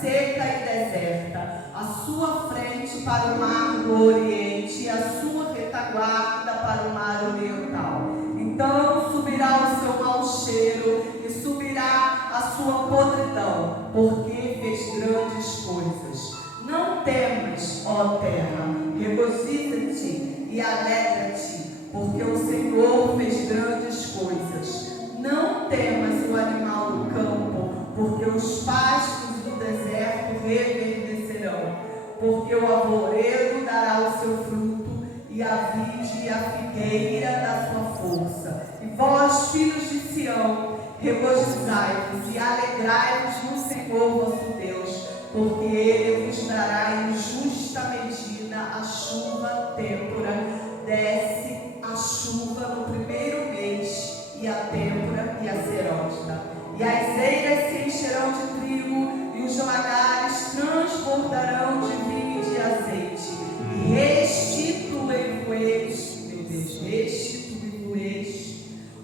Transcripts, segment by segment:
seca e deserta, a sua frente para o mar do Oriente e a sua retaguarda para o mar oriental. Então subirá o seu mau cheiro e subirá a sua podridão, porque fez grandes coisas. Não temas, ó terra, regozija-te e alegra-te, porque o Senhor fez grandes coisas. Não temas o animal do campo, porque os pastos do deserto reverdecerão, porque o arvoredo dará o seu fruto, e a vide e a figueira da sua força. E vós, filhos de Sião, regozijai-vos e alegrai-vos no Senhor vosso Deus, porque Ele vos dará em justa medida a chuva têmpora. Desce a chuva no primeiro mês, e a têmpora e a seróstica. E as eiras se encherão de trigo, e os lagares transbordarão de vinho e de azeite. E restituí-vos, meu Deus, restituí-vos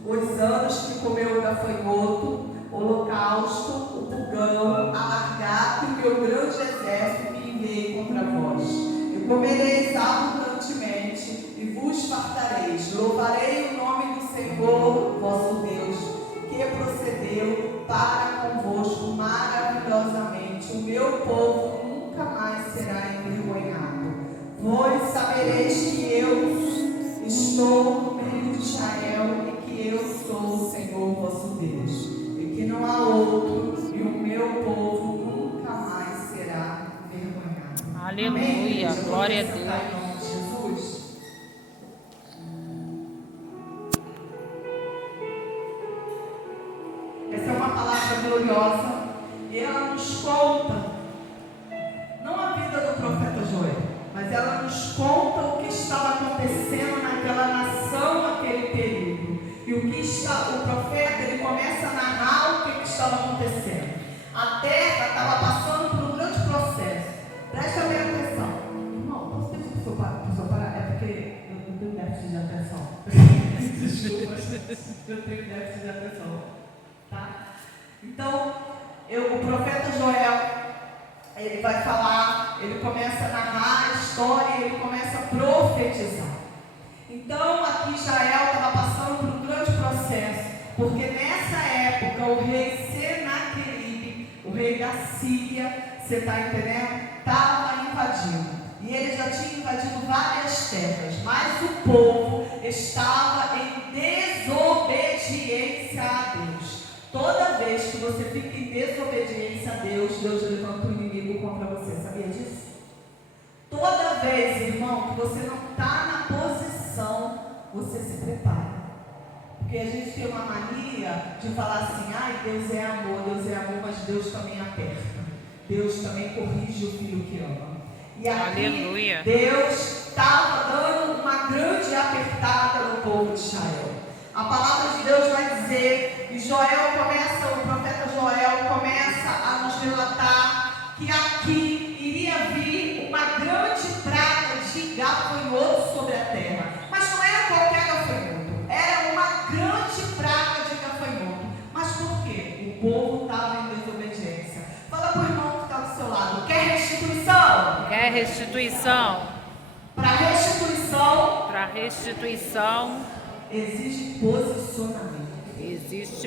os anos que comeu o gafanhoto, o holocausto, o pulgão, a largata e o meu grande exército que enviei contra vós. E comereis abundantemente, e vos fartareis. Louvarei o nome do Senhor, vosso Deus, que procedeu para convosco maravilhosamente. O meu povo nunca mais será envergonhado. Vós sabereis que eu estou no meio de Israel e que eu sou o Senhor vosso Deus, e que não há outro, e o meu povo nunca mais será envergonhado. Aleluia, amém? Glória a Deus. Em nome de Jesus. Essa é uma palavra gloriosa e ela nos conta, não a vida do profeta Joel, mas ela nos conta o que estava acontecendo naquela nação naquele período. E o profeta, ele começa a narrar o que estava acontecendo. A terra estava passando por um grande processo. Presta bem atenção. Irmão, posso pedir para o senhor parar? É porque eu tenho déficit de atenção. Desculpa, eu tenho déficit de atenção. Tá? Então, o profeta Joel, ele vai falar, ele começa a narrar a história, ele começa a profetizar. Então, aqui Israel estava passando por um grande processo, porque nessa época o rei Senaqueribe, o rei da Síria, você está entendendo? Estava invadindo. E ele já tinha invadido várias terras, mas o povo estava em desobediência a Deus. Toda vez que você fica em desobediência a Deus, Deus levanta um inimigo contra você. Sabia disso? Toda vez, irmão, que você não está na posição, você se prepara. Porque a gente tem uma mania de falar assim, ai, Deus é amor, mas Deus também aperta. Deus também corrige o filho que ama. E aqui, aleluia, Deus estava dando uma grande apertada no povo de Israel. A palavra de Deus vai dizer, e o profeta Joel começa a nos relatar que aqui iria vir uma grande praga de gafanhoto sobre a terra. Mas não era qualquer gafanhoto, era uma grande praga de gafanhoto. Mas por quê? O povo estava em desobediência. Fala para o irmão que está do seu lado, quer restituição? Quer restituição? Para restituição, exige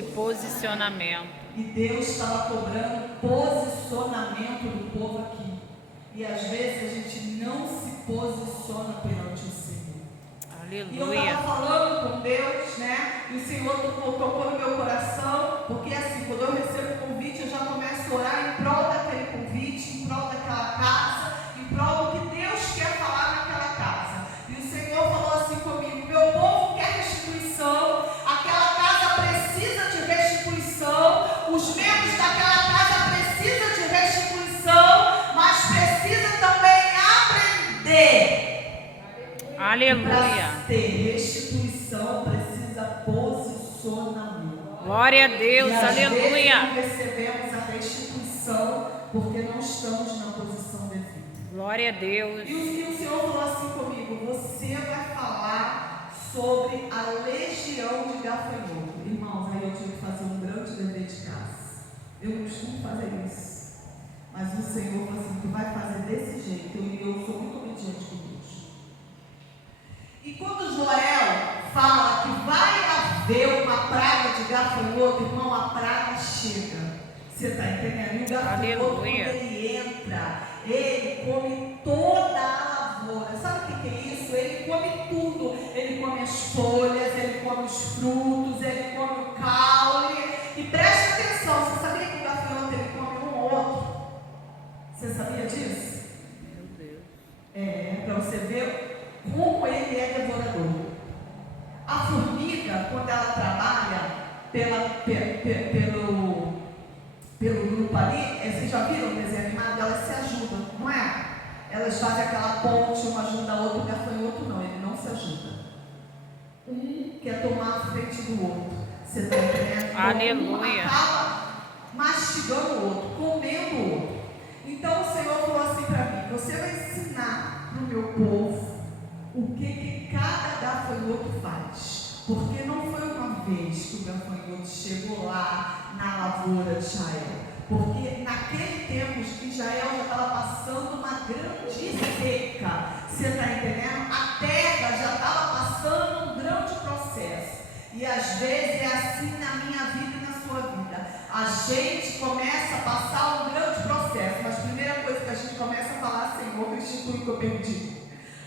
posicionamento. E Deus estava cobrando posicionamento do povo aqui. E às vezes a gente não se posiciona perante o Senhor. Aleluia. E eu estava falando com Deus, né? E o Senhor tocou no meu coração. Porque assim, quando eu recebo o convite, eu já começo a orar em prol daquele convite, em prol daquela casa, em prol do que Deus quer falar naquela casa. E o Senhor falou assim comigo, meu povo quer restituição, aquela casa precisa de restituição, os membros daquela casa precisam de restituição, mas precisa também aprender. Aleluia. Para ter restituição precisa posicionamento. Glória a Deus, e às aleluia. vezes não recebemos a restituição porque não estamos na posição devida. Glória a Deus. E o Senhor falou assim comigo, você vai falar sobre a legião de gafanhoto. Irmãos, aí eu tive que fazer um grande dever de casa. Eu costumo fazer isso. Mas o Senhor falou assim, tu vai fazer desse jeito. E eu sou muito obediente com Deus. E quando Joel fala que vai haver uma praga de gafanhoto, irmão, a praga chega. Você está entendendo? E o gafanhoto, quando ele entra, ele come toda a lavoura. Sabe o que é isso? Ele come tudo. Ele come as folhas, ele come os frutos, ele come o caule. E preste atenção, você sabia que o gafanhoto ele come um ou outro? Você sabia disso? Meu Deus. Para você ver como ele é devorador. A formiga, quando ela trabalha pelo grupo ali, vocês já viram o desenho animado? Elas se ajudam, não é? Elas fazem aquela ponte, uma ajuda a outra, o gafanhoto não, ele não se ajuda. Um quer tomar a frente do outro. Você está entendendo? Aleluia. Um acaba mastigando o outro, comendo o outro. Então o Senhor falou assim para mim: você vai ensinar para o meu povo o que cada gafanhoto faz. Porque não foi uma vez que o gafanhoto chegou lá na lavoura de Israel. Porque naquele tempo Israel já estava passando uma grande seca. Você está entendendo? A terra já estava passando um grande processo. E às vezes é assim na minha vida e na sua vida. A gente começa a passar um grande processo. Mas a primeira coisa que a gente começa a falar: Senhor, restitui o que eu perdi.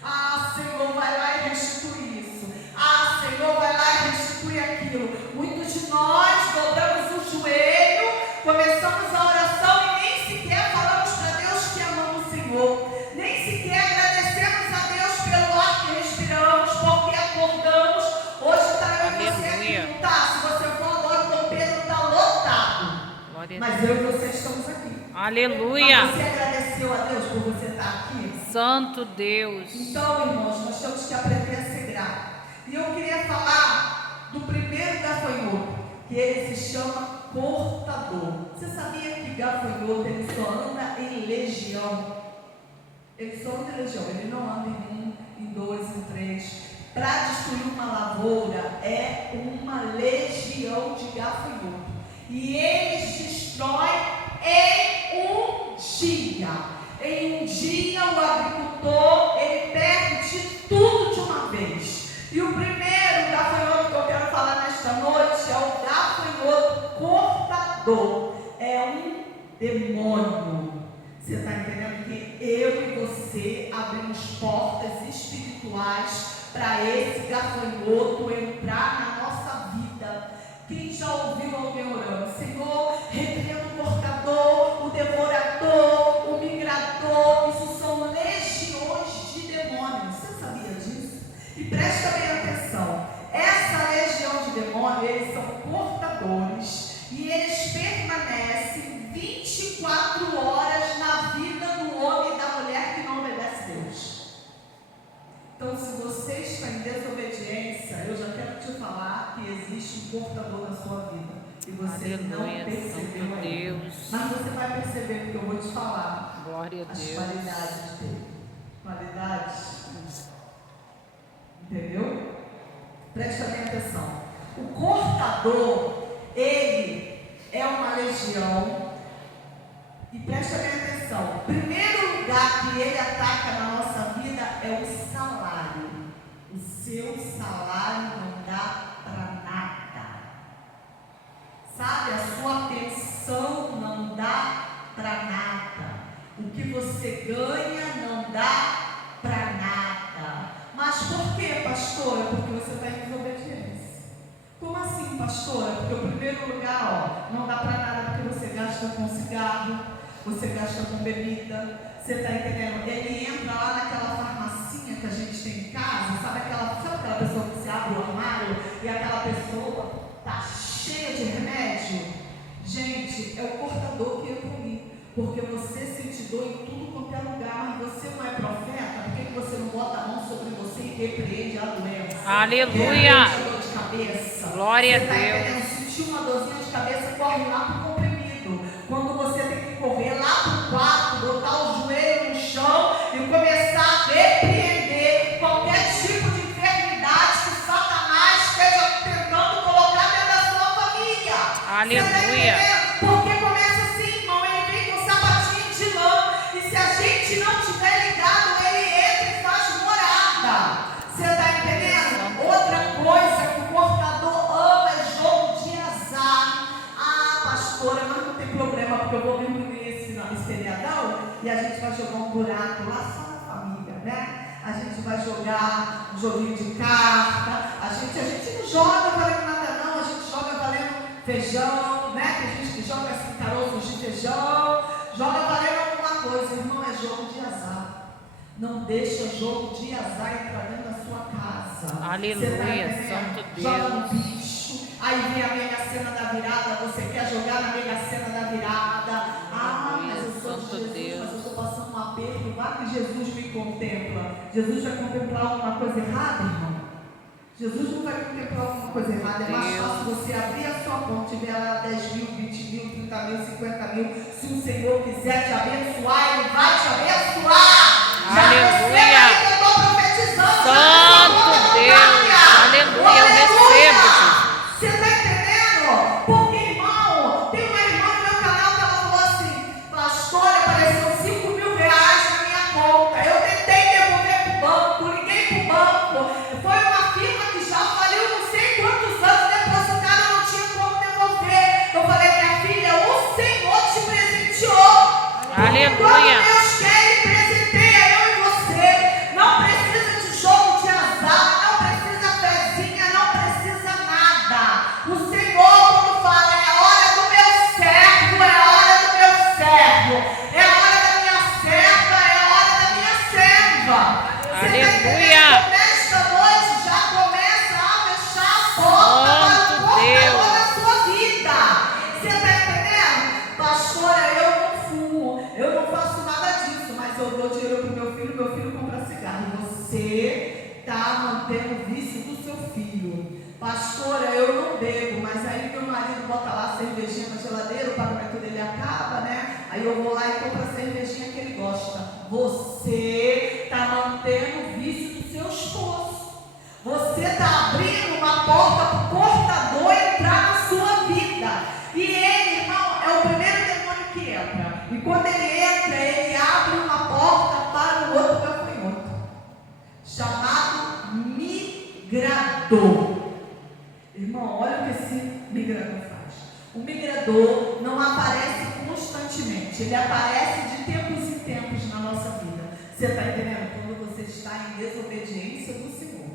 Ah, Senhor, vai lá e restitui isso. Ah, Senhor, vai lá e restitui aquilo. Muitos de nós dobramos o joelho, começamos a oração e nem sequer falamos para Deus que amamos o Senhor. Nem sequer agradecemos a Deus pelo ar que respiramos, porque acordamos. Hoje está eu e você aqui, não está? Se você for agora, o Dom Pedro está lotado. Mas eu e você estamos aqui. Aleluia. Mas você agradeceu a Deus por você estar aqui? Santo Deus. Então, irmãos, nós temos que aprender a ser grato. E eu queria falar do primeiro gafanhoto, que ele se chama cortador. Você sabia que gafanhoto ele só anda em legião? Ele só anda em legião, ele não anda em um, em dois, em três. Para destruir uma lavoura é uma legião de gafanhoto. E eles destroem em um dia. Em um dia o agricultor ele perde tudo de uma vez. E o primeiro gafanhoto que eu quero falar nesta noite é o gafanhoto cortador. É um demônio. Você está entendendo que eu e você abrimos portas espirituais para esse gafanhoto entrar na nossa vida. Quem já ouviu alguém orando? Senhor, repreenda o cortador, o devorador, o migrador. Isso são legiões de demônios. Você sabia disso? E presta bem atenção. Essa legião de demônios, eles são cortadores e eles permanecem 24 horas na vida do homem e da mulher que não obedece a Deus. Então, se você está em desobediência, eu já quero te falar que existe um cortador na sua vida e você não percebeu ainda. Mas você vai perceber, porque eu vou te falar. Glória a as Deus. qualidades dele. Qualidades. Entendeu? Presta bem atenção. O cortador, ele é uma legião. E presta bem atenção. O primeiro lugar que ele ataca na nossa vida é o salário. O seu salário não dá para nada. Sabe? A sua pensão não dá para nada. O que você ganha não dá para nada. Mas por quê, pastora? Porque você está em desobediência. Como assim, pastora? Porque o primeiro lugar, não dá para nada, porque você gasta com cigarro, você gasta com bebida. Você está entendendo? Ele entra lá naquela farmacinha que a gente tem em casa, sabe aquela pessoa que se abre o armário e aquela pessoa está cheia de remédio? Gente, é o cortador que entra ali. Porque você se entidou em tudo quanto é lugar, mas você não é profeta. Por que você não bota a mão sobre você e repreende a doença? Aleluia. Repreende a dor de cabeça. Glória a Deus. Deus. Sentiu uma dorzinha de cabeça, corre lá para o comprimido. Quando você tem que correr lá para o quarto, botar o joelho no chão e começar a repreender qualquer tipo de enfermidade que Satanás esteja tentando colocar dentro da sua família. Aleluia. Porque começa assim, irmão, ele vem com sapatinho de porque eu vou me reunir esse feriadão e a gente vai jogar um buraco lá só na família, né? A gente vai jogar um joguinho de carta, a gente não joga valendo nada não, a gente joga valendo feijão, né? Tem gente que joga assim, caroços de feijão, joga valendo alguma coisa, irmão, é jogo de azar. Não deixa jogo de azar entrar dentro da sua casa. Aleluia, Santo Deus. Joga no bicho, aí vem a mega cena da virada, você quer jogar na mega cena da virada. Ah, mas eu sou de Jesus, mas eu estou passando um aperto, vai que Jesus me contempla. Jesus vai contemplar alguma coisa errada, irmão? Jesus não vai contemplar alguma coisa errada. É mais fácil você abrir a sua conta, tiver lá 10 mil, 20 mil, 30 mil, 50 mil. Se o Senhor quiser te abençoar, Ele vai te abençoar. Aleluia. Eu estou profetizando. Santo Deus. Aleluia, eu recebo, Jesus. Você está entendendo? Porque, irmão, tem uma irmã no meu canal que ela falou assim: pastor, apareceu 5 mil reais na minha conta. Eu tentei devolver para o banco, liguei para o banco. Foi uma firma que já faliu não sei quantos anos, depositaram, não tinha como devolver. Eu falei: minha filha, o Senhor te presenteou. Aleluia. Quando Deus quer, Ele presenteia eu e você. Não precisa de jogo de azar, não precisa fezinha, não precisa nada. O Senhor, quando fala, é hora do meu servo, é hora do meu servo, é hora da minha serva, é hora da minha serva. Aleluia. Nesta noite já começa a fechar a porta para o portador da sua vida. Você está entendendo? Pastora, eu não fumo, eu não faço nada disso, mas eu dou dinheiro para o meu filho compra cigarro. Você está mantendo o vício do seu filho. Pastora, eu não bebo, mas aí meu marido bota lá a cervejinha na geladeira, o pagamento dele acaba, né? Aí eu vou lá e compro a cervejinha que ele gosta. Você está mantendo o vício do seu esposo. Você está abrindo uma porta para o portador entrar na sua vida. E ele, irmão, é o primeiro demônio que entra. E quando ele entra, ele abre uma porta para o outro gafanhoto, chamado migrador. Irmão, olha o que esse migrador faz. O migrador não aparece constantemente, ele aparece de tempos em tempos na nossa vida. Você está entendendo? Quando você está em desobediência do Senhor.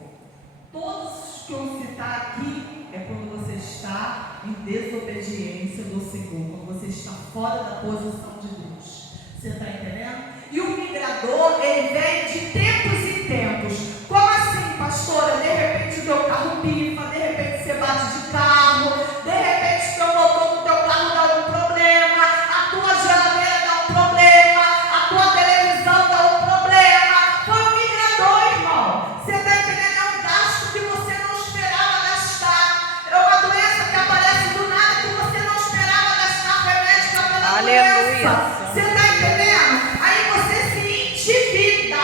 Todos que eu citar aqui é quando você está em desobediência do Senhor, quando você está fora da posição de Deus. Você está entendendo? E o migrador, ele vem de tempos em tempos. Como assim, pastora? De repente o teu carro pifa, de repente você bate de carro, de repente o teu motor do teu carro dá um problema, a tua geladeira dá um problema, a tua televisão dá um problema. Foi o migrador, irmão. Você está entendendo? É um gasto que você não esperava gastar. É uma doença que aparece do nada que você não esperava gastar remédio pela doença. Você está entendendo? Aí você se endivida.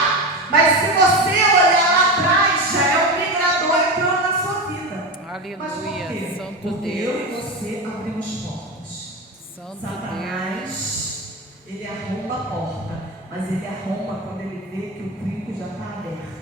Mas se você olhar lá atrás, já é o migrador entrou na sua vida. Aleluia, Mas por quê? Santo Porque Deus. eu e você abrimos portas. Santo Satanás, ele arromba a porta, mas ele arromba quando ele vê que o trinco já está aberto.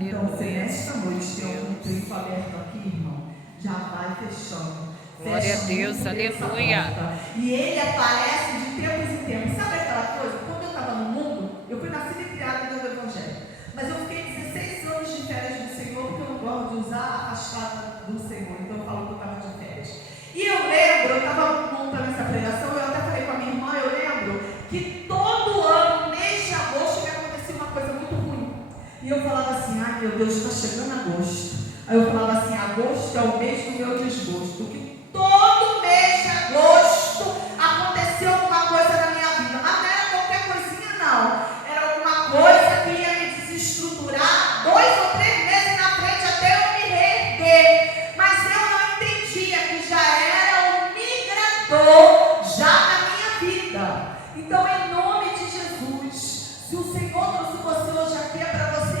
Então, se Aleluia. nesta noite tem algum trinco aberto aqui, irmão, já vai fechando. Glória a Deus, muito bem essa aleluia. porta. E ele aparece de tempos em tempos. Sabe aquela coisa? Quando eu estava no mundo, eu fui nascida e criada dentro do Evangelho. Mas eu fiquei 16 anos de férias do Senhor, porque eu não gosto de usar a afastada do Senhor. Então eu falo que eu estava de férias. E eu lembro, eu estava montando essa pregação, eu até falei com a minha irmã, eu lembro que todo ano, mês de agosto, me acontecia uma coisa muito ruim. E eu falava assim: ai meu Deus, está chegando agosto. Aí eu falava assim: agosto é o mês do meu desgosto. Porque todo mês de agosto aconteceu alguma coisa na minha vida. Mas não era qualquer coisinha, não. Era alguma coisa que ia me desestruturar 2 ou 3 meses na frente até eu me reerguer. Mas eu não entendia que já era um migrador já na minha vida. Então, em nome de Jesus, se o Senhor trouxe você hoje aqui é para você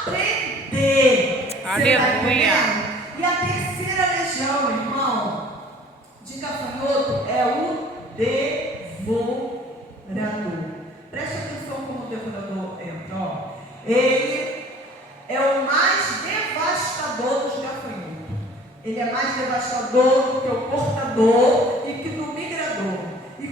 aprender. Aleluia. E a terceira legião, irmão, de gafanhoto é o devorador. Preste atenção como o devorador entra. Ó. Ele é o mais devastador dos gafanhotos. Ele é mais devastador do que o portador e que do migrador. E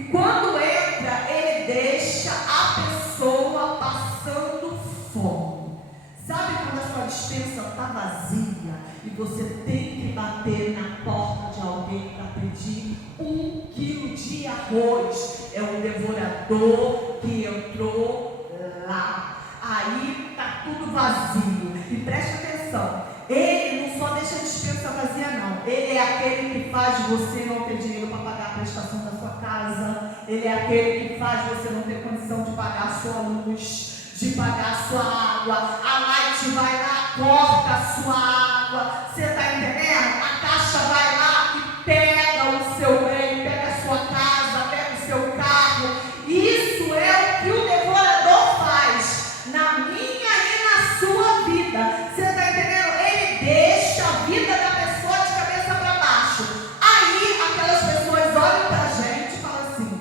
você tem que bater na porta de alguém para pedir 1 quilo de arroz. É um devorador que entrou lá. Aí está tudo vazio. E preste atenção, ele não só deixa a despensa vazia não. Ele é aquele que faz você não ter dinheiro para pagar a prestação da sua casa. Ele é aquele que faz você não ter condição de pagar a sua luz, de pagar a sua água. A Light vai lá, corta a sua água. Você está entendendo? A Caixa vai lá e pega o seu bem, pega a sua casa, pega o seu carro. Isso é o que o devorador faz na minha e na sua vida. Você está entendendo? Ele deixa a vida da pessoa de cabeça para baixo. Aí aquelas pessoas olham para a gente e falam assim: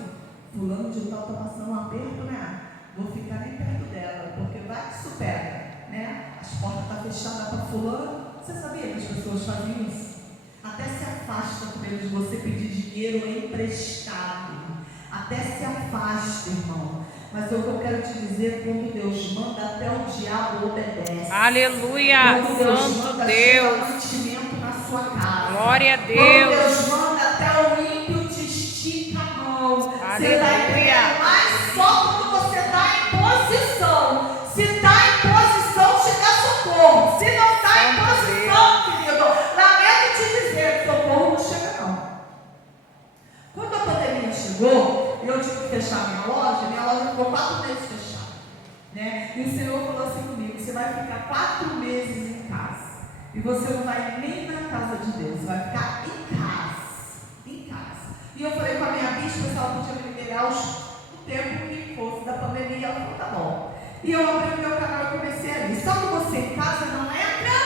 fulano de tal está passando um aperto, né? Vou ficar nem perto dela, porque vai que supera, né? As portas estão fechadas para fulano. Você sabia que as pessoas fazem isso? Até se afasta com medo de você pedir dinheiro emprestado. Até se afasta, irmão. Mas o que eu quero te dizer, quando Deus manda, até o diabo obedece. Aleluia, quando Deus Santo manda, Deus. mantimento na sua casa. Glória a Quando Deus. Deus manda, até o ímpio te estica a mão. Você está Aleluia. entendendo? Mas só quando você está em posição. Se está em posição, te dá socorro. Se não está em Santo posição, querido, lamento te dizer, socorro não chega não. Quando a pandemia chegou, eu tive que fechar minha loja ficou 4 meses fechada, né? E o Senhor falou assim comigo: você vai ficar 4 meses em casa, e você não vai nem na casa de Deus, você vai ficar em casa. E eu falei com a minha bispa se ela podia me liberar o tempo que fosse da pandemia. Ela falou: tá bom. E eu abri o meu canal e comecei ali. Só que você em casa não entra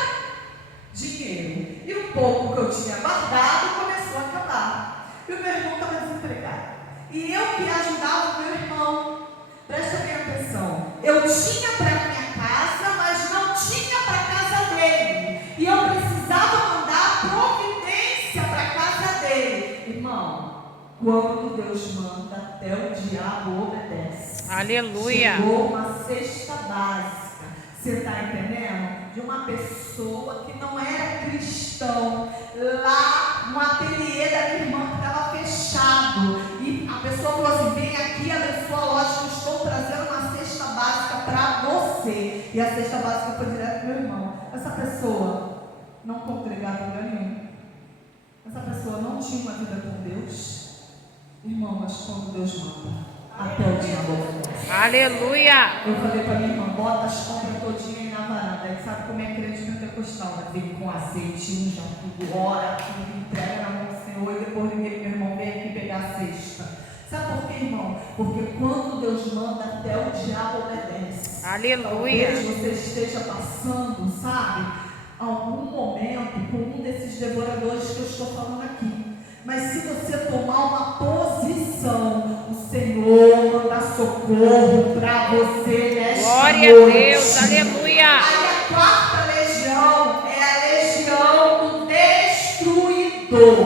dinheiro. E o pouco que eu tinha guardado começou a acabar. E o meu irmão estava desempregado. E eu que ajudava o meu irmão. Presta bem atenção. Eu tinha para minha casa, mas não tinha para a casa dele. E eu precisava mandar providência para a casa dele. Irmão, quando Deus manda, até o diabo obedece. Aleluia. Chegou uma cesta básica. Você está entendendo? De uma pessoa que não era cristão. Lá no ateliê da minha irmã que estava fechado. E a pessoa falou assim: vem aqui, abre sua loja, que eu estou trazendo uma cesta básica para você. E a cesta básica foi direto para o meu irmão. Essa pessoa não congregava em lugar nenhum. Essa pessoa não tinha uma vida com Deus. Irmão, mas quando Deus manda, até o diabo. Aleluia. Eu falei para minha irmã: bota as compras todinha aí na varanda. Aí sabe como é crente pentecostal, né? Vem com azeite, unja tudo, ora tudo, entrega na mão do Senhor. E depois ninguém, meu irmão, vem aqui pegar a cesta. Sabe por quê, irmão? Porque quando Deus manda, até o diabo obedece. Aleluia. Talvez você esteja passando, sabe, algum momento com um desses devoradores que eu estou falando aqui. Mas se você tomar uma posição, o Senhor manda socorro para você nesta Glória noite. a Deus, aleluia. Aí a 4ª legião é a legião do destruidor.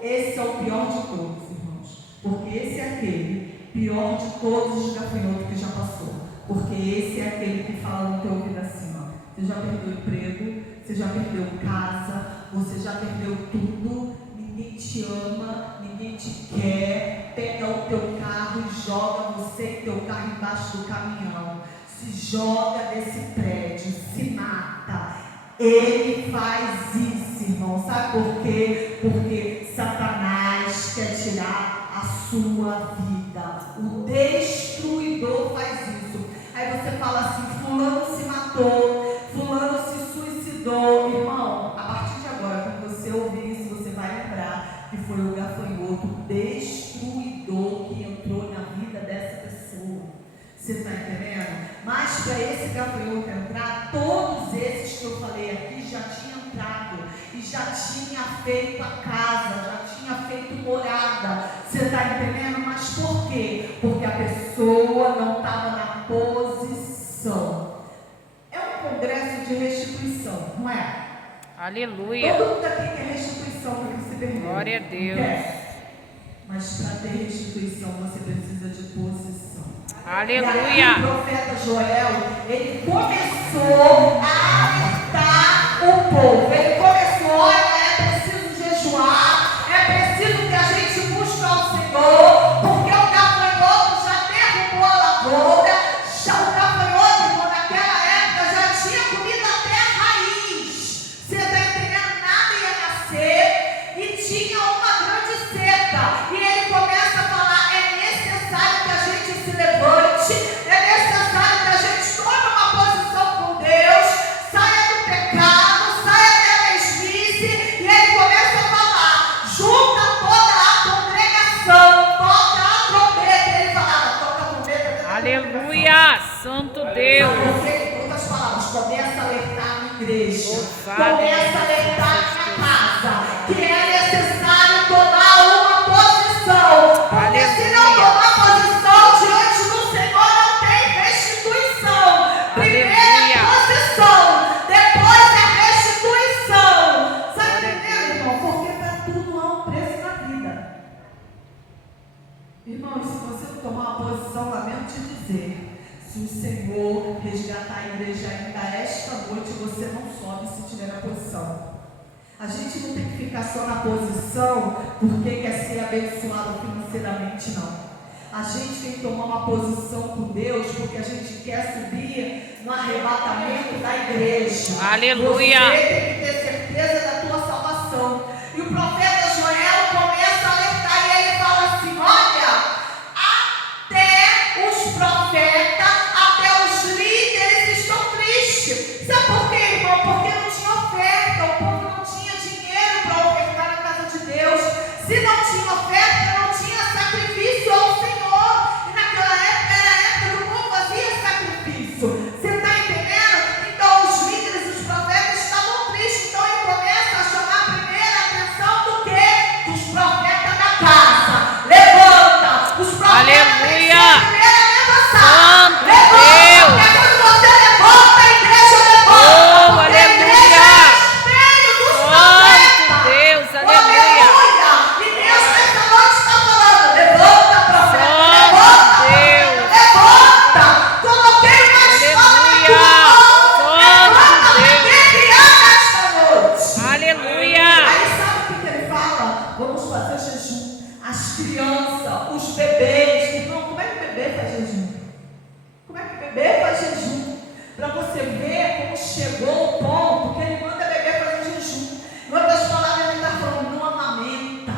Esse é o pior de todos, irmãos. Porque esse é aquele pior de todos os gafanhotos que já passou. Porque esse é aquele que fala no teu ouvido assim: ó, você já perdeu emprego, você já perdeu casa, você já perdeu tudo. Ninguém te ama, ninguém te quer. Pega o teu carro e joga você e teu carro embaixo do caminhão. Se joga desse prédio, se mata. Ele faz isso, irmão. Sabe por quê? Porque Satanás quer tirar a sua vida. O destruidor faz isso. Aí você fala assim: fulano se matou, fulano se suicidou. Irmão, a partir de agora, quando você ouvir isso, você vai lembrar que foi o gafanhoto destruidor que entrou na vida dessa pessoa. Você está entendendo? Mas para esse gafanhoto entrar, todos esses que eu falei aqui já tinham entrado e já tinha feito a casa, já tinha feito morada. Você está entendendo? Mas por quê? Porque a pessoa não estava na posição. É um congresso de restituição, não é? Aleluia. Todo mundo aqui quer restituição do que se perdeu. Glória a Deus. Mas para ter restituição você precisa de posição. Aleluia. E aí, o profeta Joel, ele começou a alertar o povo. Ele começou Aleluia, Santo Deus. Você, em outras palavras, começa a alertar na igreja. Louvado Começa a alertar na casa. Que é necessário tomar uma posição. Porque se não tomar posição diante do Senhor, não tem restituição. Primeiro é a posição, depois é a restituição. Sabe entendendo, irmão? Porque para tudo há um preço na vida. Irmão, se você não tomar uma posição, lamento te dizer. Se o Senhor resgatar a igreja ainda esta noite, você não sobe se tiver na posição. A gente não tem que ficar só na posição porque quer ser abençoado financeiramente, não. A gente tem que tomar uma posição com Deus porque a gente quer subir no arrebatamento da igreja. Aleluia. Você tem que ter certeza da tua salvação. E o profeta Joel começa a alertar e ele fala assim: olha, até os profetas, até os líderes estão tristes. Sabe por quê, irmão? Porque não tinha oferta, o povo não tinha dinheiro para ofertar na casa de Deus. Se não tinha oferta, não tinha sacrifício ao Senhor. E naquela época era a época que o povo fazia sacrifício. Você está entendendo? Então os líderes, os profetas estavam tristes. Então ele começa a chamar primeiro a atenção do quê? Dos profetas da casa. Levanta! Os profetas Aleluia. Santo Deus. Porque quando você levanta, a igreja levanta. Oh, Porque aleluia. a igreja é espelho dos Santo profetas. Deus, Oh, aleluia. E Deus nessa noite está falando: levanta, profeta, Santo levanta, Deus. levanta. Coloquei uma espada na tua mão. Levanta, Deus. guerrear nesta noite. Aleluia. Aí sabe o que ele fala? Vamos fazer jejum. As crianças, os bebês. Irmão, como é que o bebê faz jejum? Como é que o bebê faz jejum? Para você ver como chegou o ponto que ele manda bebê fazer jejum. Em outras palavras, ele está falando: não amamenta.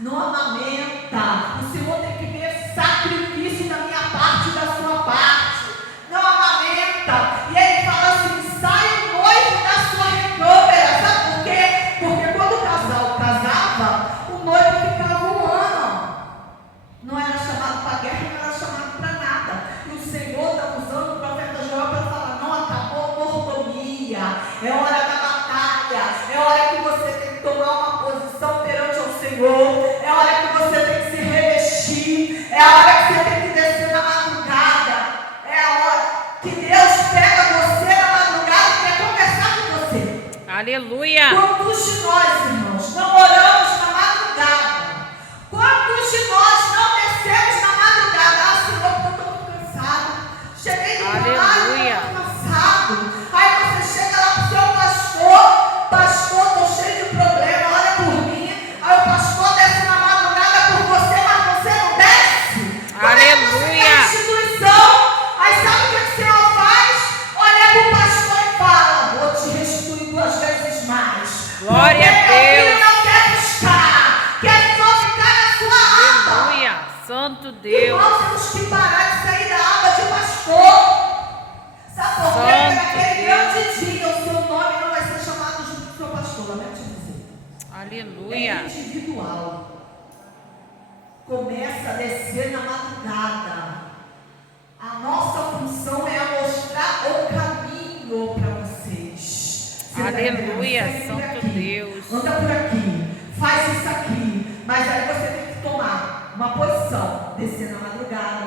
Não amamenta. O Senhor tem que ver sacrifício da minha parte e da sua parte. Não amamenta. E ele fala assim: sai o noivo da sua recâmara. Sabe por quê? Porque quando o casal casava, o noivo ficava um ano. Não era chamado para guerra, não era chamado para nada. E o Senhor está usando o profeta Joel para falar: não acabou a mordomia. É hora da batalha. É hora que você tem que tomar uma posição perante o Senhor. É hora que você tem que se revestir. É a hora que você tem que descer na madrugada. É a hora que Deus pega você na madrugada e quer conversar com você. Aleluia. Quantos de nós, irmãos, não oramos na madrugada? Quantos de nós não descemos na madrugada? Ah, Senhor, porque eu estou muito cansado. Cheguei do trabalho, estou cansado. Aí você chega lá para o seu pastor: pastor, estou cheio de problema, ora por mim. Aí o pastor desce na madrugada por você, mas você não desce. Aleluia. Restituição. Aí sabe o que o Senhor faz? Olha para o pastor e fala: vou te restituir 2 vezes mais. Glória a Porque meu filho Deus. não quer buscar, quer só ficar na sua aba. Aleluia. Santo Deus. Irmãos, temos que parar de sair da aba de pastor. Sabe por quê? Porque naquele grande dia o seu nome não vai ser chamado junto com o seu pastor. Lamento te dizer. É Aleluia. individual. Começa a descer na madrugada. A nossa função é a mostrar o caminho para vocês. Você tá Aleluia, entendendo? Segue por Santo aqui, Deus. anda por aqui, faz isso aqui. Mas aí você tem que tomar uma posição: descer na madrugada,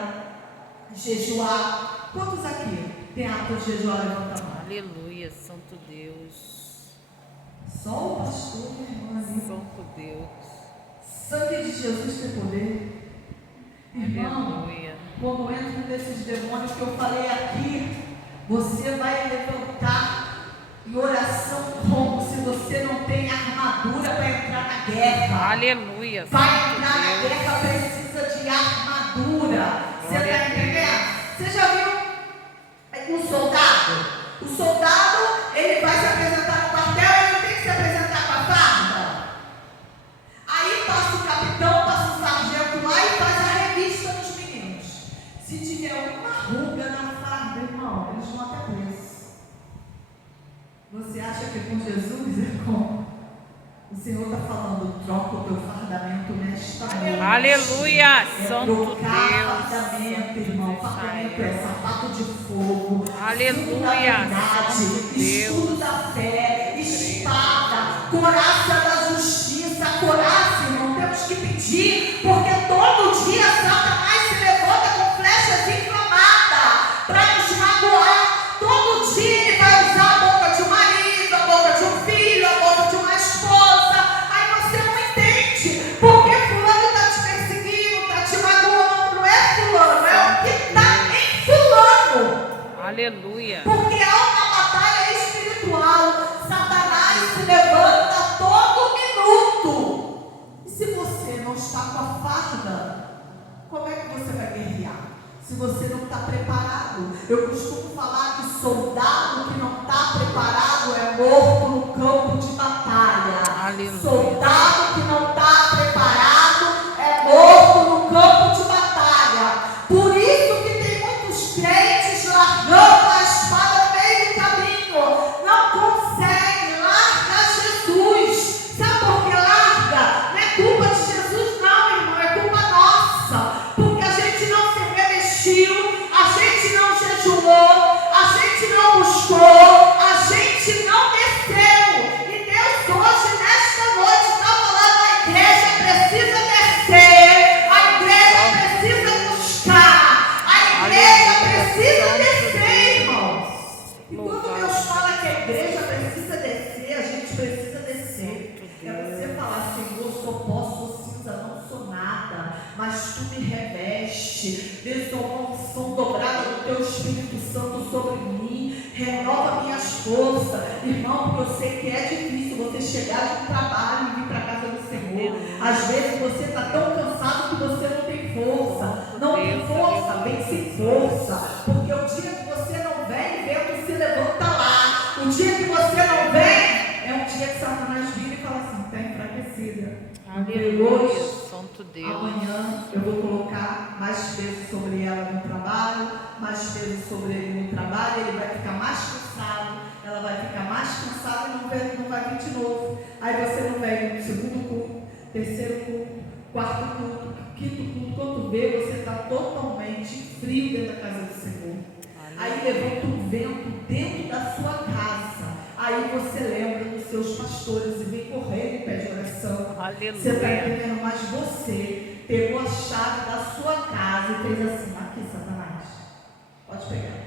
jejuar. Quantos aqui tem hábito de jejuar? Levanta a mão. Aleluia, Santo Deus. Só o pastor, irmão, ali. Santo Deus. Sangue de Jesus tem poder. Irmão, Aleluia. quando entra nesses demônios que eu falei aqui, você vai levantar em oração como se você não tem armadura para entrar na guerra. Aleluia. Para Santo entrar na Deus. guerra precisa de armadura. Você Glória está a entendendo? Você já viu um soldado? O soldado, ele vai se apresentar no quartel, ele não tem que se apresentar com a farda. Aí passa o capitão, passa o sargento lá e faz a revista dos meninos. Se tiver uma ruga na farda, irmão, eles vão até preso. Você acha que com Jesus é como? O Senhor está falando: troca o teu fardamento nesta nesta noite. Aleluia. Santo Trocar Deus. fardamento, irmão. Fardamento é sapato de fogo. Aleluia. Verdade, Santo escudo Deus. da fé, espada, coraça da justiça, coraça, irmão. Temos que pedir, porque todo dia Satanás se levanta com flechas inflamadas para nos magoar. Todo dia ele vai usar a boca de um marido, a boca de um filho, a boca de uma esposa. Aí você não entende porque fulano está te perseguindo, está te magoando. Não é fulano, é o que está em fulano. Aleluia. Porque há uma batalha espiritual. Satanás se levanta a todo minuto. E se você não está com a farda, como é que você vai guerrear? Se você não está preparado. Eu costumo falar que soldado que não está preparado é morto no campo de batalha. Aleluia. Soldado que não está preparado é morto no campo de batalha. Por isso que tem muitos crentes largando a espada no meio do caminho. Não consegue, larga Jesus. Sabe por que larga? Não é culpa de Jesus não, irmão, é culpa nossa. Porque a gente não se revestiu, a gente não jejuou, a gente não buscou, a gente não desceu. E Deus hoje, nesta noite, está falando: a igreja precisa descer, a igreja precisa buscar, a igreja precisa descer, irmãos. E quando Deus fala que a igreja precisa descer, a gente precisa descer. É você falar: Senhor, sou pó, sou cinza, não sou nada, mas tu me reveste, desce uma unção dobrada do teu Espírito Santo sobre mim, renova minhas forças, irmão, porque eu sei que é difícil você chegar de um trabalho e vir para a casa do Senhor. Às vezes você está tão cansado que você não tem força. Não tem força, vem sem força, porque o dia que você não vem, vento se levanta lá. O dia que você não vem, é um dia que Satanás vira e fala assim: está enfraquecida. Aleluia. Santo Deus. Amanhã eu vou colocar mais peso sobre ela no trabalho, mais peso sobre ele no trabalho, ele vai ficar mais cansado, ela vai ficar mais cansada e não vai vir de novo. Aí você não vem no segundo culto, terceiro culto, quarto culto, quinto culto. Quando vê, você está totalmente frio dentro da casa do Senhor. Aí levanta um vento dentro da sua casa. Aí você lembra dos seus pastores e vem correndo e pede oração. Aleluia. Você está entendendo? Mas você pegou a chave da sua casa e fez assim: aqui, Satanás, pode pegar.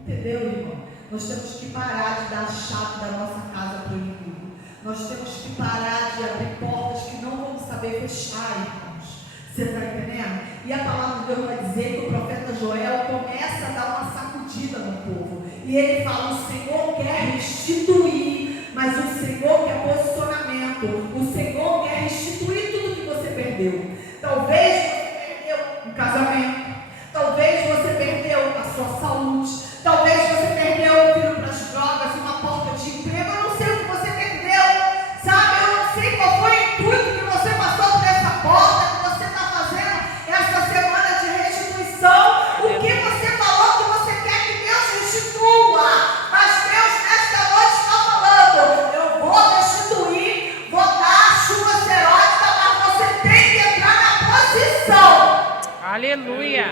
Entendeu, irmão? Nós temos que parar de dar a chave da nossa casa para o inimigo. Nós temos que parar de abrir portas que não vamos saber fechar, irmãos. Você está entendendo? E a palavra de Deus vai dizer que o profeta Joel começa a dar uma sacudida no povo. E ele fala: o Senhor quer restituir, mas o Senhor quer posicionamento. O Senhor quer restituir tudo que você perdeu. Talvez você perdeu um casamento. Talvez você perdeu a sua saúde. Talvez você perdeu o filho para as drogas, uma porta de emprego. Eu não sei o que você perdeu. Sabe, eu não sei qual foi o intuito que você passou por essa porta, que você está fazendo essa semana de restituição. O que você falou que você quer que Deus restitua. Mas Deus nesta noite está falando: eu vou restituir, vou dar chuva serótica, mas você tem que entrar na posição. Aleluia.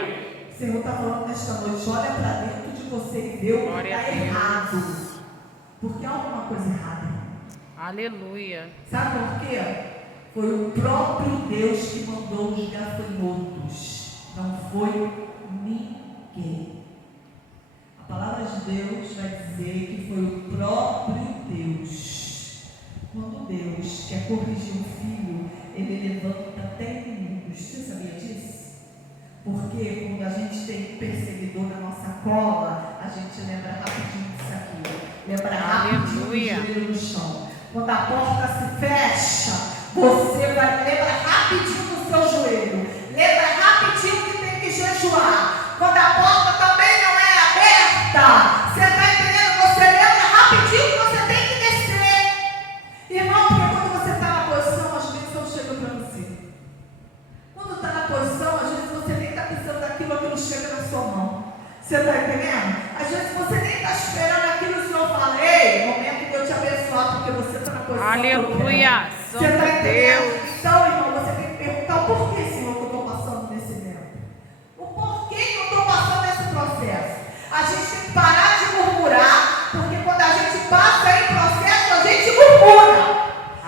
O Senhor está falando nesta noite: olha para dentro de você e vê o que está errado. Porque há alguma coisa errada. Aleluia. Sabe por quê? Foi o próprio Deus que mandou os gafanhotos. Não foi ninguém. A palavra de Deus vai dizer que foi o próprio Deus. Quando Deus quer corrigir um filho, ele levanta até inimigos. Você sabia disso? Porque quando a gente tem perseguidor na nossa cola, a gente lembra rapidinho disso aqui. Lembra rapidinho do joelho no chão. Quando a porta se fecha, você vai lembra rapidinho do seu joelho. Lembra rapidinho que tem que jejuar. Quando a porta também não é aberta, você está entendendo? Você lembra rapidinho que você tem que descer. Irmão, porque quando você está na posição, as bênçãos chegam para você. Quando está na posição, às vezes você nem está pensando naquilo, aquilo chega na sua mão. Você está entendendo? Às vezes você nem está esperando aquilo que o Senhor fala: ei, momento de eu te abençoar, porque você está na posição. Aleluia. Você está entendendo? Então, irmão, você tem que perguntar: o por que, Senhor, que eu estou passando nesse tempo? O porquê que eu estou passando nesse processo? A gente tem que parar de murmurar, porque quando a gente passa em processo, a gente murmura.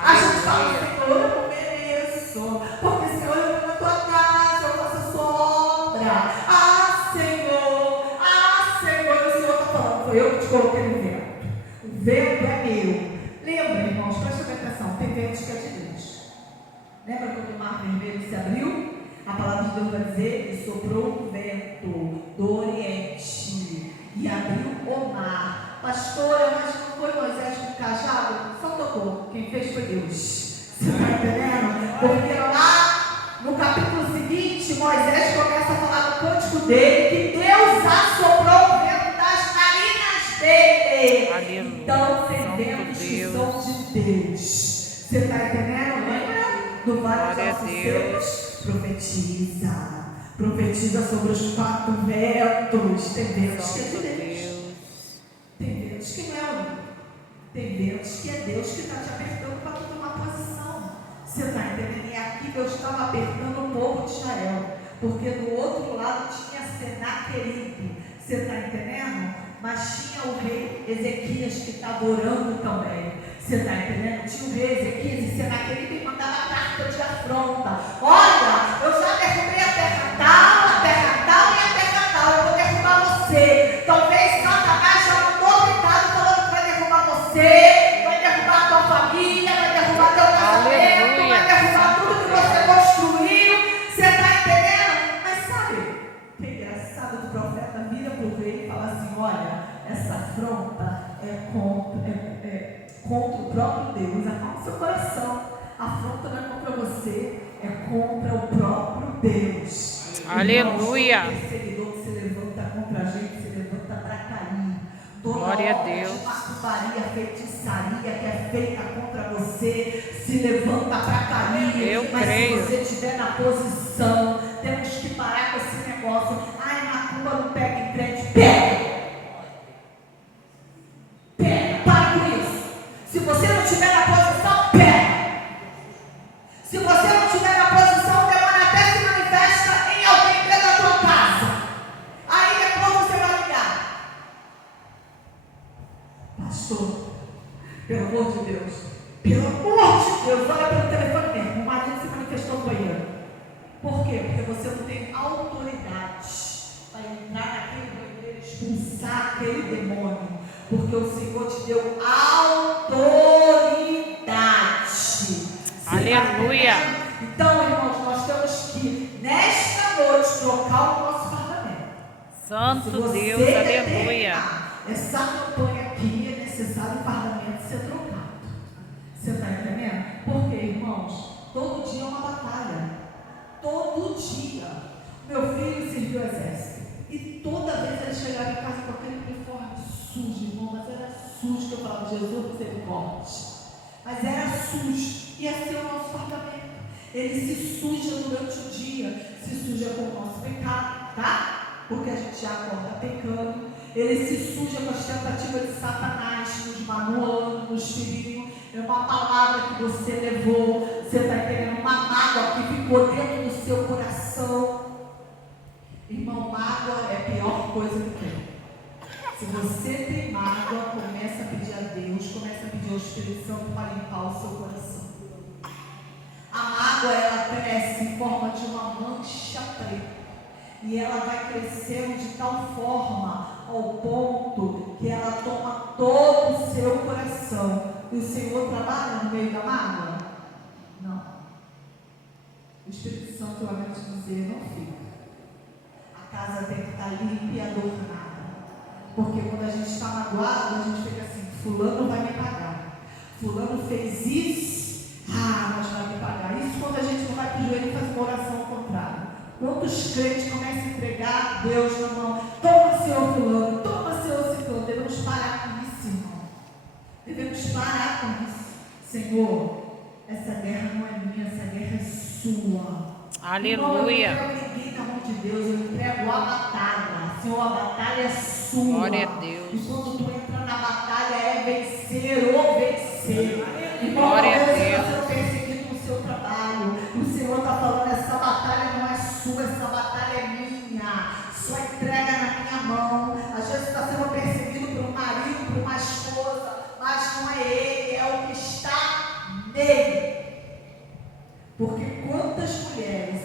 A gente fala, Senhor, eu não mereço, porque, Senhor, eu vou na tua casa, eu faço a sua obra. Ah, Senhor, o Senhor está falando, foi eu que te coloquei no vento. O vento é meu. Lembra, irmãos, presta atenção, tem ventos que é de Deus. Lembra quando o mar vermelho se abriu? A palavra de Deus vai dizer, e soprou um vento do Oriente e abriu o mar. Pastora, mas não foi Moisés com o cajado? Só tocou. Quem fez foi Deus. Você está entendendo? Porque lá no capítulo seguinte, Moisés começa a falar no cântico dele que Deus assoprou o vento das narinas dele. Aleluia. Então, tem ventos que são de Deus. Você está entendendo? Lembra? Do Vale dos Ossos Secos? Profetiza. Profetiza sobre os 4 ventos. Tem ventos que é de Deus. Tem ventos que não é o único. Tem ventos que é Deus que está te apertando para tu tomar posição. Você está entendendo? E aqui Deus estava apertando o povo de Israel. Porque do outro lado tinha Senaqueribe. Você está entendendo? Mas tinha o rei Ezequias que estava orando também. Você está entendendo? Tinha o rei Ezequias e Senaqueribe mandava carta de afronta. Olha, eu já derrubei a terra tal e a terra tal. Eu vou derrubar você. Talvez Satanás já mandou recado falando que vai derrubar você, vai derrubar a tua família, vai derrubar teu casamento, vai derrubar tudo que você construiu. Você está entendendo? Mas sabe, que é engraçado, o profeta vira para o rei e fala assim, olha, essa afronta é contra o próprio Deus, acalma o seu coração. A afronta não é contra você, é contra o próprio Deus. Aleluia. O perseguidor que se levanta contra a gente, se levanta para cair. Glória a Deus. Toda macumbaria, feitiçaria que é feita contra você, se levanta para cair. Eu Mas creio. se você estiver na posição, temos que parar com esse negócio. Ai, macumba não pega em crente. Pega! Para com isso. Se você não estiver na posição, pega. Se você não estiver na posição, o demônio até se manifesta em alguém dentro da tua casa. Aí depois você vai ligar. Pastor, pelo amor de Deus, olha pelo telefone mesmo. O marido se manifestou no banheiro. Por quê? Porque você não tem autoridade para entrar naquele banheiro e expulsar aquele demônio. Porque o Senhor te deu autoridade. Aleluia. Então, irmãos, nós temos que, nesta noite, trocar o nosso fardamento. Santo Deus, aleluia. Essa campanha aqui é necessário o fardamento ser trocado. Você está entendendo? Porque, irmãos, todo dia é uma batalha. Todo dia. Meu filho serviu o exército. E toda vez ele chegava em casa com aquele uniforme sujo, irmão, mas era sujo, que eu falava, Jesus, misericórdia. Mas era sujo. E esse é o nosso fardamento. Ele se suja durante o dia, se suja com o nosso pecado, tá? Porque a gente já acorda pecando. Ele se suja com as tentativas de Satanás, nos manuando, nos ferindo. É uma palavra que você levou, você está entendendo? Uma mágoa que ficou dentro do seu coração. Irmão, mágoa é a pior coisa que tem. Se você tem mágoa, começa a pedir a Deus, começa a pedir ao Espírito Santo para limpar o seu coração. A mágoa, ela cresce em forma de uma mancha preta. E ela vai crescendo de tal forma ao ponto que ela toma todo o seu coração. E o Senhor trabalha no meio da mágoa? Não. O Espírito Santo vai te dizer, não fica. A casa tem que estar limpa e adornada. Porque quando a gente está magoado, a gente fica assim, fulano vai me pagar. Fulano fez isso, mas vai me pagar. Isso quando a gente não vai para o joelho e faz uma oração ao contrário. Quantos crentes começam a entregar Deus na mão? Toma, Senhor fulano, toma, Senhor ciclano. Devemos parar com isso, irmão. Devemos parar com isso. Senhor, essa guerra não é minha, essa guerra é sua. Aleluia. Irmão, eu entrego na mão de Deus, eu entrego a batalha. Senhor, a batalha é sua. Glória a Deus. E quando tu entra na batalha é vencer ou vencer. Irmão, Glória a talvez Deus. você não tenha seguido no seu trabalho. O Senhor está falando, essa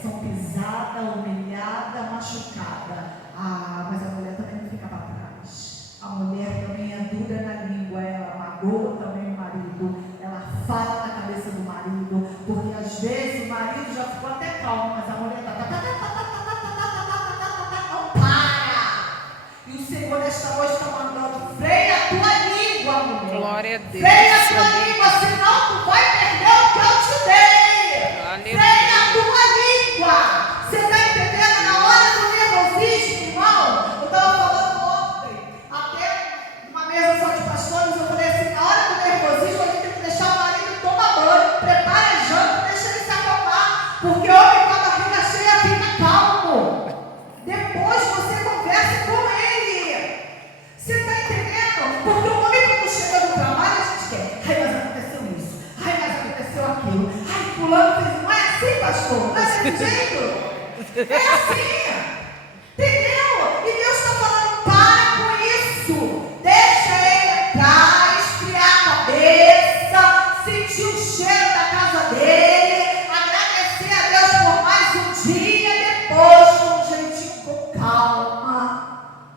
são pisada, humilhada, machucada. Ah, mas a mulher também não fica para trás. A mulher também é dura na língua, ela magoa também o marido, ela fala na cabeça do marido, porque às vezes o marido já ficou até calmo, mas a mulher não para. E o Senhor nesta noite está mandando: freia a tua língua, mulher. Glória a Deus. Freia a tua língua, senão tu vai perder o que eu te dei. Aleluia. Freia a tua língua. Você está entendendo? Na hora do nervosismo, irmão, eu estava falando ontem, até numa mesa só de pastores, eu falei assim: na hora do nervosismo, a gente tem que deixar o marido tomar banho, prepara a janta, deixa ele se acalmar, porque homem com a barriga cheia fica calmo. Depois você conversa com ele. Você está entendendo? Porque o homem, quando chega no trabalho, a gente quer: ai, mas aconteceu isso, ai, mas aconteceu aquilo, ai, fulano fez. Não é assim, pastor? Não é desse jeito? É assim. Entendeu? E Deus está falando: para com isso. Deixa ele entrar, esfriar a cabeça, sentir o cheiro da casa dele, agradecer a Deus por mais um dia, depois, com um jeitinho, com calma.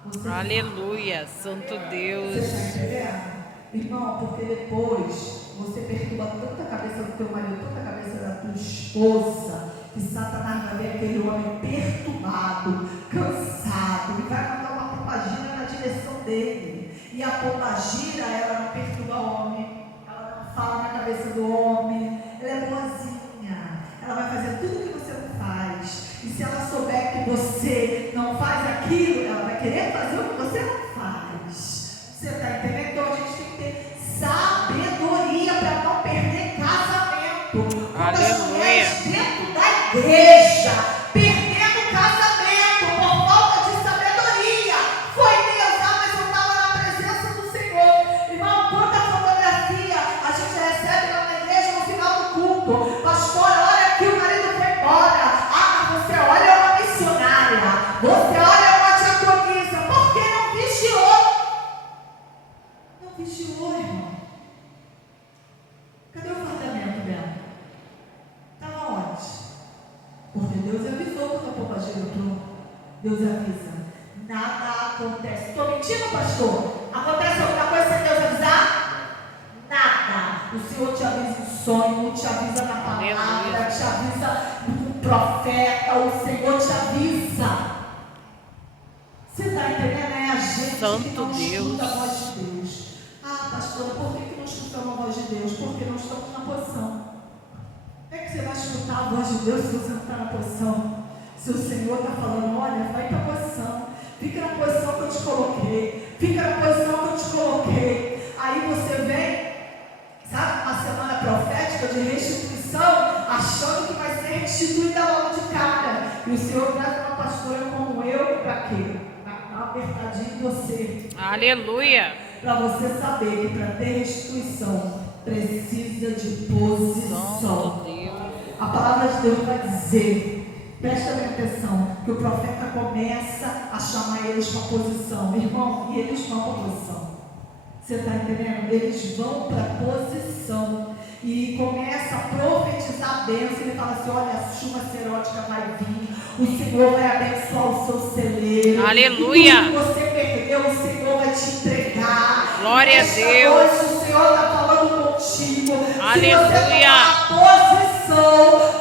Você Aleluia. Santo Você Deus. está entendendo? Irmão, porque depois você perturba tanta cabeça do teu marido, tanta cabeça da tua esposa, que Satanás vai ver aquele homem perturbado, cansado, e vai mandar uma pombagira na direção dele. E a pombagira, ela não perturba o homem, ela não fala na cabeça do homem, ela é boazinha, ela vai fazer tudo que você não faz. E se ela souber que você não faz aquilo, ela vai querer fazer o que você não faz. Você está entendendo? Então a gente tem que ter sabedoria para não perder casamento. Quando as mulheres dentro da igreja perdendo casamento por falta de sabedoria, foi Deus, mas eu estava na presença do Senhor. Irmão, quanta fotografia a gente recebe lá na igreja no final do culto. Pastor, olha que o marido foi embora. Ah, mas você olha uma missionária, você olha uma diaconisa. Por que não vigiou? Não vigiou, irmão. Cadê o fardamento dela? Estava onde? Porque Deus avisou quando a pombagira entrou. Deus avisa. Nada acontece. Estou mentindo, pastor? Acontece alguma coisa sem Deus avisar? Nada. O Senhor te avisa em sonho, te avisa na palavra, te avisa no profeta. O Senhor te avisa. Você está entendendo? É a gente Santo que não Deus. escuta a voz de Deus. Ah, pastor, por que não escutamos a voz de Deus? Porque não estamos na posição. Como é que você vai escutar a voz de Deus se você não está na posição? Se o Senhor está falando: olha, vai para a posição, fica na posição que eu te coloquei, fica na posição que eu te coloquei. Aí você vem, sabe, uma semana profética de restituição, achando que vai ser restituída logo de cara. E o Senhor traz uma pastora como eu, para quê? Para dar uma apertadinha em você. Aleluia. Para você saber que para ter restituição precisa de posição. Santo Deus. A palavra de Deus vai dizer, presta bem atenção, que o profeta começa a chamar eles para posição. Irmão, e eles vão para posição. Você está entendendo? Eles vão para posição e começa a profetizar a bênção. Ele fala assim: olha, a chuva serótica vai vir, o Senhor vai abençoar o seu celeiro. Aleluia. Tudo que você perdeu, o Senhor vai te entregar. Glória a Nesta Deus. noite, o Senhor está falando contigo. Aleluia. Se você tomar posição,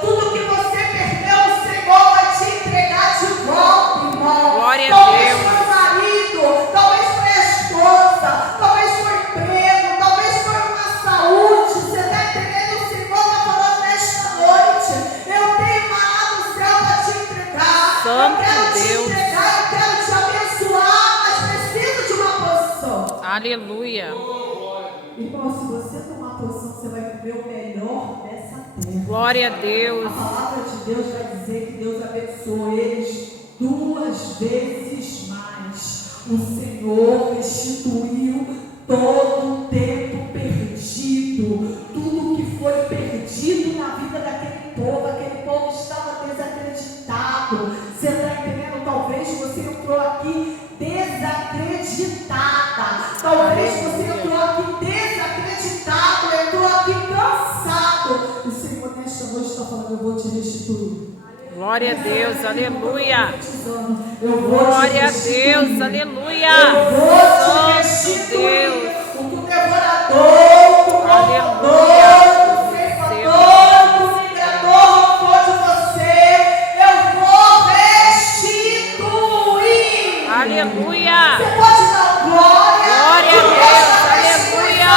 tudo que você perdeu, o Senhor vai te entregar de volta, irmão. Glória a Talvez Deus. foi o marido, talvez foi a esposa, talvez foi o emprego, talvez foi uma saúde. Você está entendendo? O Senhor está falando nesta noite: eu tenho maná do céu para te entregar. Santo eu quero Deus. te entregar, eu quero te abençoar, mas preciso de uma posição. Aleluia. Irmão, se você tomar posição, você vai viver o melhor dessa terra. Glória a Deus. A palavra de Deus vai dizer que Deus abençoou eles 2 vezes mais. O Senhor restituiu todo o tempo perdido, tudo que foi perdido na vida daquele povo estava desacreditado. Você está entendendo? Talvez você entrou aqui desacreditada, talvez você entrou aqui desacreditado, entrou aqui cansado. O Senhor nesta noite está falando: eu vou te restituir. Glória a Deus, aleluia. Eu vou Glória a te restituir. Deus, aleluia. Eu vou te Santo restituir Deus. o que o devorador, o Aleluia. roubador, o ceifador, o migrador roubou de você. Eu vou restituir. Aleluia. Você pode dar glória. Glória a Deus, aleluia.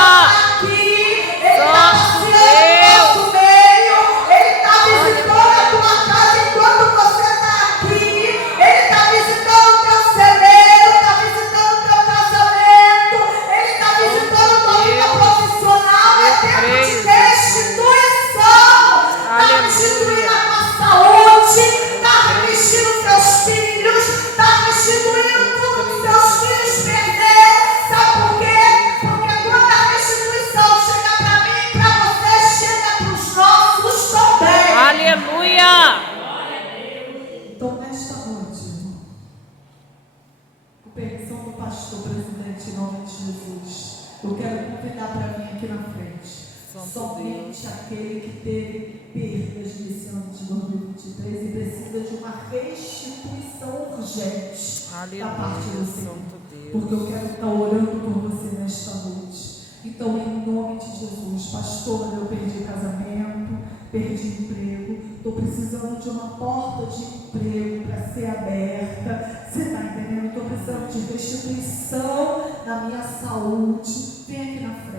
Aqui, Ele está Santo passeando no nosso meio. Ele está visitando a tua casa enquanto você está aqui. Ele está visitando o teu celeiro, está visitando o teu casamento. Ele está visitando a tua vida profissional. É tempo de restituição. Está restituindo a tua saúde. Está restituindo os teus filhos. Está restituindo tudo que os teus filhos perderam. Sabe por quê? Porque quando a restituição chega para mim e para você, chega para os nossos também. Aleluia. Então, nesta noite, irmão, com permissão do pastor presidente, em nome de Jesus, eu quero convidar para vir aqui na frente. Somente aquele que teve perdas nesse ano de 2023 e precisa de uma restituição urgente da parte do Senhor. Santo Deus. Porque eu quero estar orando por você nesta noite. Então, em nome de Jesus, pastor, eu perdi casamento, perdi emprego, estou precisando de uma porta de emprego para ser aberta. Você está entendendo? Estou precisando de restituição na minha saúde. Vem aqui na frente.